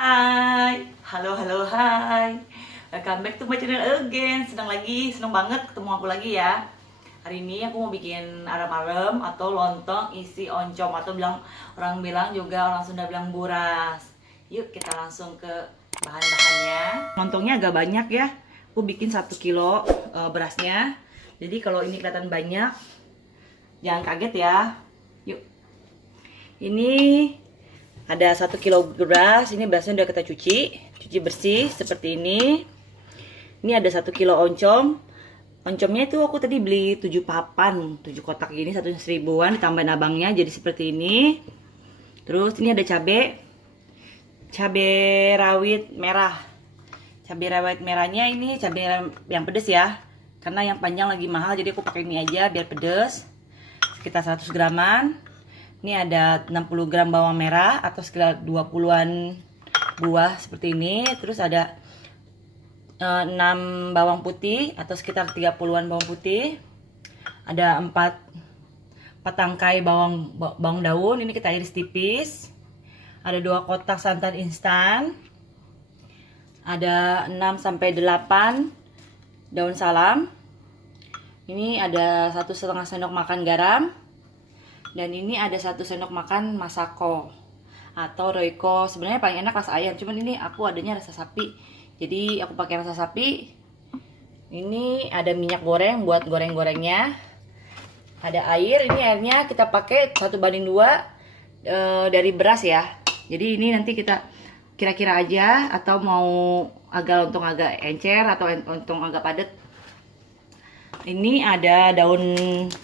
Hai, halo halo hai. Welcome back to my channel again. Senang banget ketemu aku lagi ya. Hari ini aku mau bikin arem-arem atau lontong isi oncom atau orang bilang juga orang Sunda bilang buras. Yuk kita langsung ke bahan-bahannya. Lontongnya agak banyak ya. Aku bikin 1 kilo berasnya. Jadi kalau ini kelihatan banyak, jangan kaget ya. Yuk. Ini ada 1 kilo beras, ini berasnya udah kita cuci bersih seperti ini. Ini ada 1 kilo oncom. Oncomnya itu aku tadi beli 7 papan, 7 kotak gini, 1.000-an ditambahin abangnya jadi seperti ini. Terus ini ada cabai rawit merah. Cabai rawit merahnya ini cabai yang pedes ya. Karena yang panjang lagi mahal jadi aku pakai ini aja biar pedes. Sekitar 100 graman. Ini ada 60 gram bawang merah atau sekitar 20-an buah seperti ini. Terus ada 6 bawang putih atau sekitar 30-an bawang putih. Ada 4 tangkai bawang daun, ini kita iris tipis. Ada 2 kotak santan instan. Ada 6 sampai 8 daun salam. Ini ada 1,5 sendok makan garam. Dan ini ada 1 sendok makan masako atau roiko. Sebenarnya paling enak rasa ayam, cuman ini aku adanya rasa sapi. Jadi aku pakai rasa sapi. Ini ada minyak goreng buat goreng-gorengnya. Ada air, ini airnya kita pakai 1:2 dari beras ya. Jadi ini nanti kita kira-kira aja atau mau lontong agak encer atau lontong agak padat. Ini ada daun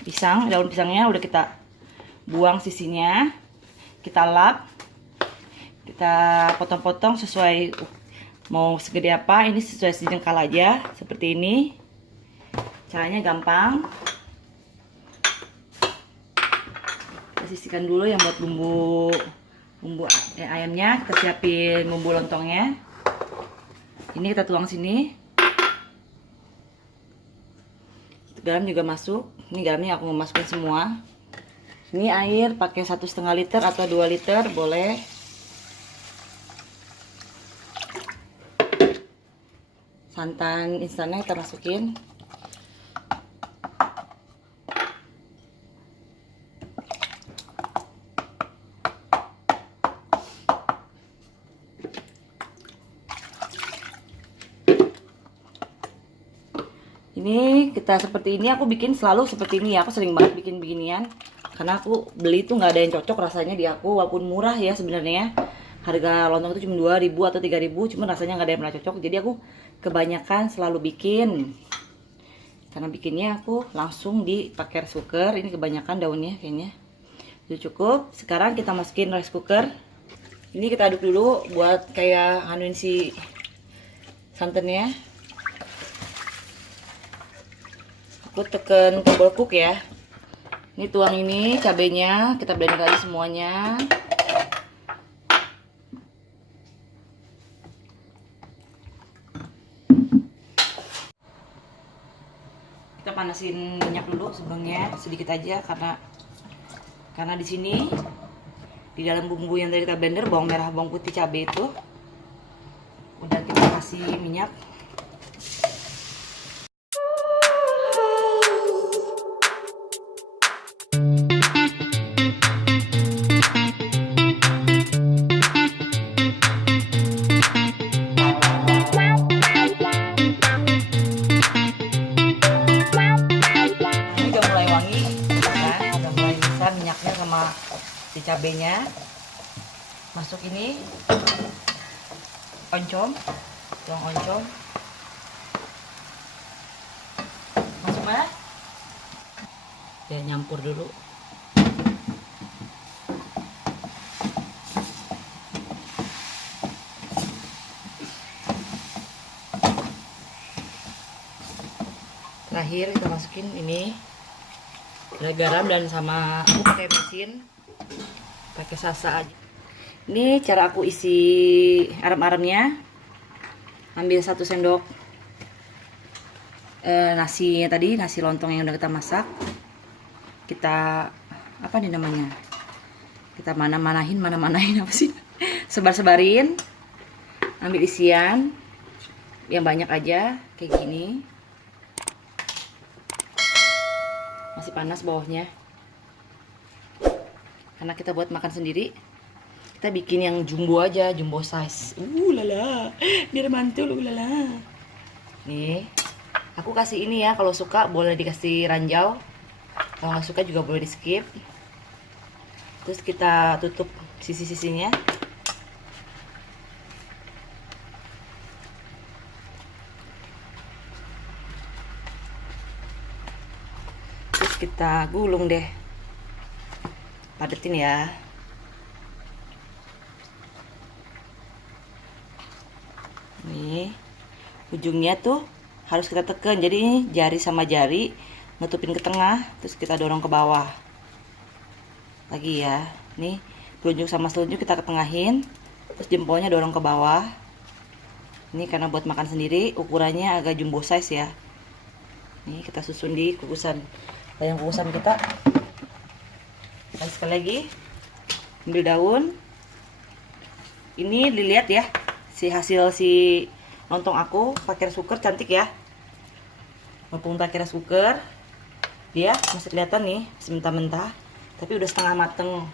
pisangnya udah kita buang sisinya, kita lap, kita potong-potong sesuai mau segede apa. Ini sesuai sejengkal aja seperti ini. Caranya gampang. Kita sisihkan dulu yang buat bumbu ayamnya. Kita siapin bumbu lontongnya. Ini kita tuang sini. Garam juga masuk. Ini garamnya aku mau masukin semua. Ini air pakai 1,5 liter atau 2 liter boleh. Santan instannya kita masukin. Ini kita seperti ini, aku bikin selalu seperti ini ya. Aku sering banget bikin beginian. Karena aku beli tuh nggak ada yang cocok rasanya di aku, walaupun murah ya sebenarnya. Harga lontong itu cuma 2.000 atau 3.000, cuma rasanya nggak ada yang pernah cocok. Jadi aku kebanyakan selalu bikin. Karena bikinnya aku langsung dipakai rice cooker. Ini kebanyakan daunnya kayaknya. Itu cukup. Sekarang kita masukin rice cooker. Ini kita aduk dulu buat kayak hanuin si santannya. Aku tekan tombol cook ya. Ini tuang ini cabenya, kita blender lagi semuanya. Kita panasin minyak dulu sebelumnya, sedikit aja karena di sini di dalam bumbu yang tadi kita blender, bawang merah, bawang putih, cabai itu udah kita kasih minyak. Si cabenya masuk, ini oncom, tuang oncom masuk mana ya, nyampur dulu. Terakhir kita masukin ini garam dan sama aku pakai mesin, pakai sasa aja. Ini cara aku isi arem-aremnya. Ambil 1 sendok nasi tadi, nasi lontong yang udah kita masak. Kita apa nih namanya? Kita mana-manahin apa sih? Sebar-sebarin. Ambil isian yang banyak aja kayak gini. Masih panas bawahnya karena kita buat makan sendiri. Kita bikin yang jumbo aja, jumbo size. Lala, biar mantul lala. Nih, aku kasih ini ya, kalau suka boleh dikasih ranjau, kalau nggak suka juga boleh di skip. Terus kita tutup sisi-sisinya. Terus kita gulung deh, padetin ya. Nih, ujungnya tuh harus kita tekan, jadi ini jari sama jari nutupin ke tengah, terus kita dorong ke bawah lagi ya. Nih, telunjuk sama telunjuk kita ketengahin, terus jempolnya dorong ke bawah. Ini karena buat makan sendiri, ukurannya agak jumbo size ya. Nih, kita susun di kukusan, yang kukusan kita. Dan sekali lagi, ambil daun. Ini dilihat ya, hasil si lontong aku pakai rice cooker, cantik ya. Walaupun pakai rice cooker, dia masih kelihatan nih masih mentah-mentah, tapi udah setengah mateng.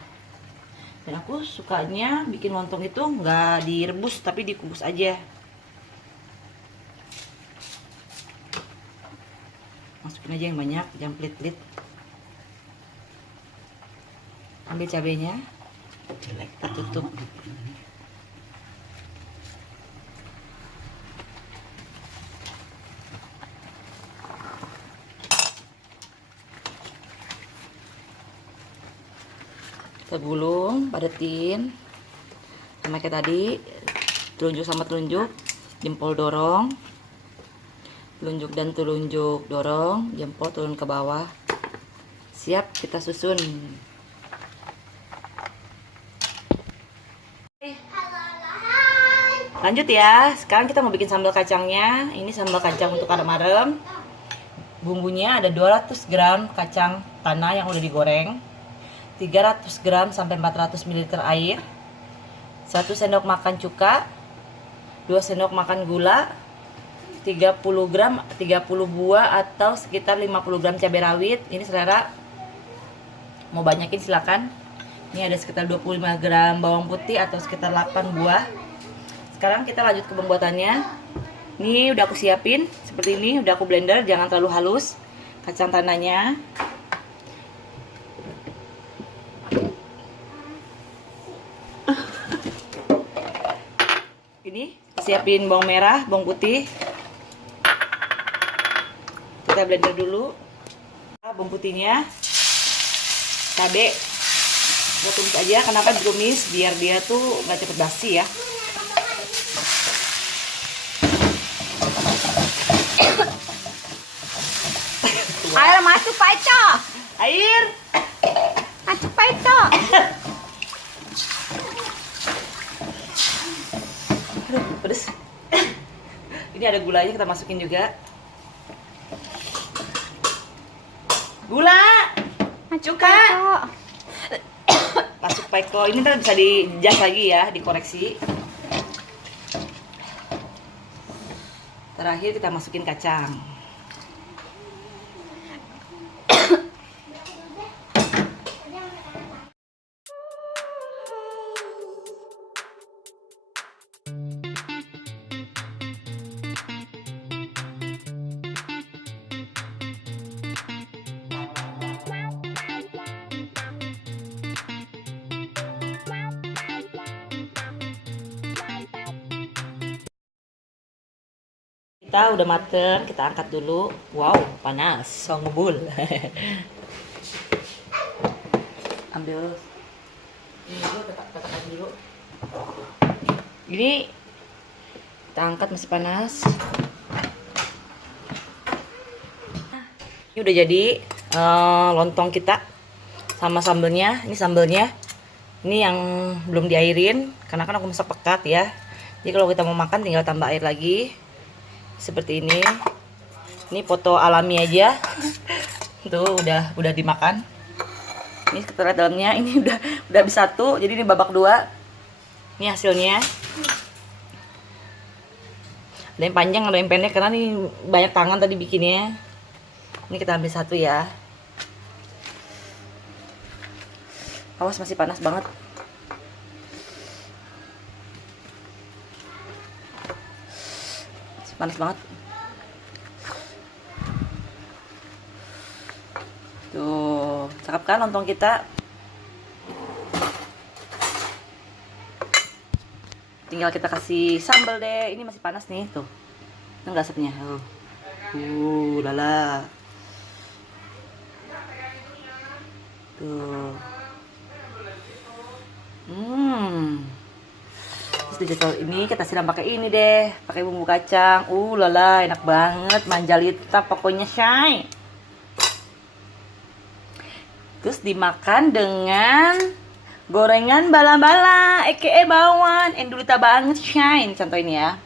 Dan aku sukanya bikin lontong itu nggak direbus tapi dikukus aja. Masukin aja yang banyak, jangan pelit-pelit. Ambil cabenya, kita tutup. Kita gulung, padetin sama kayak tadi, telunjuk sama telunjuk, jempol dorong, telunjuk dan telunjuk dorong, jempol turun ke bawah. Siap, kita susun. Lanjut ya, sekarang kita mau bikin sambal kacangnya. Ini sambal kacang untuk adem-adem. Bumbunya ada 200 gram kacang tanah yang udah digoreng, 300 gram sampai 400 ml air, 1 sendok makan cuka, 2 sendok makan gula, 30 gram 30 buah atau sekitar 50 gram cabai rawit. Ini selera, mau banyakin silakan. Ini ada sekitar 25 gram bawang putih atau sekitar 8 buah. Sekarang kita lanjut ke pembuatannya. Ini udah aku siapin seperti ini, udah aku blender, jangan terlalu halus kacang tanahnya. Ini siapin bawang merah, bawang putih. Kita blender dulu. Bawang putihnya, cabai, kita tumis aja. Kenapa ditumis? Biar dia tuh nggak cepet basi ya. Air masuk Pak Ito. Air Masuk Pak Ito. aduh, pedes. Ini ada gulanya, kita masukin juga. Gula, cuka, masuk peko. Ini ntar bisa dijas lagi ya, dikoreksi. Terakhir kita masukin kacang. Kita udah mateng, kita angkat dulu. Wow, panas, so ngebul. Ambil ini dulu, tekan dulu. Ini kita angkat, masih panas. Ini udah jadi lontong kita sama sambelnya. Ini sambelnya, ini yang belum diairin karena kan aku masak pekat ya. Jadi kalau kita mau makan tinggal tambah air lagi. Seperti ini. Ini foto alami aja. Tuh udah dimakan. Ini kita lihat dalamnya, ini udah habis satu, jadi ini babak dua. Ini hasilnya. Ada yang panjang, ada yang pendek karena nih banyak tangan tadi bikinnya. Ini kita ambil satu ya. Awas, masih panas banget. Masih panas banget. Tuh, cakep kan lontong kita? Tinggal kita kasih sambal deh. Ini masih panas nih, tuh. Enggak asapnya. Lala. Tuh. Terus dijadwal ini kita siram pakai ini deh, pakai bumbu kacang. Lala, enak banget, manjalita pokoknya, Shay. Terus dimakan dengan gorengan bala-bala, aka bawang, endulita banget, Shine. Contoh ini ya.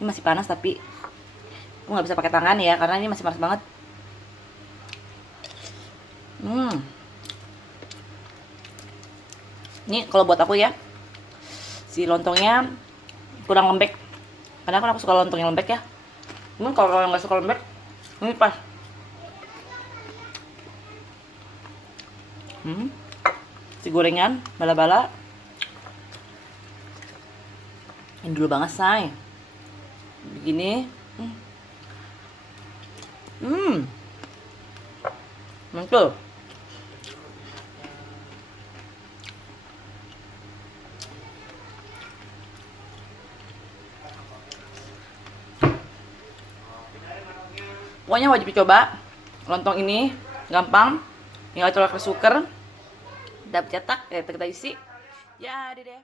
Ini masih panas tapi aku nggak bisa pakai tangan ya, karena ini masih panas banget. Ini kalau buat aku ya, si lontongnya kurang lembek. Karena kan aku suka lontong yang lembek ya. Kalau nggak suka lembek, ini pas. Si gorengan bala-bala ini dulu banget, say. Begini. Mantul. Pokoknya wajib dicoba. Lontong ini gampang. Tinggal colok ke suker. Udah cetak, kita isi. Ya, deh.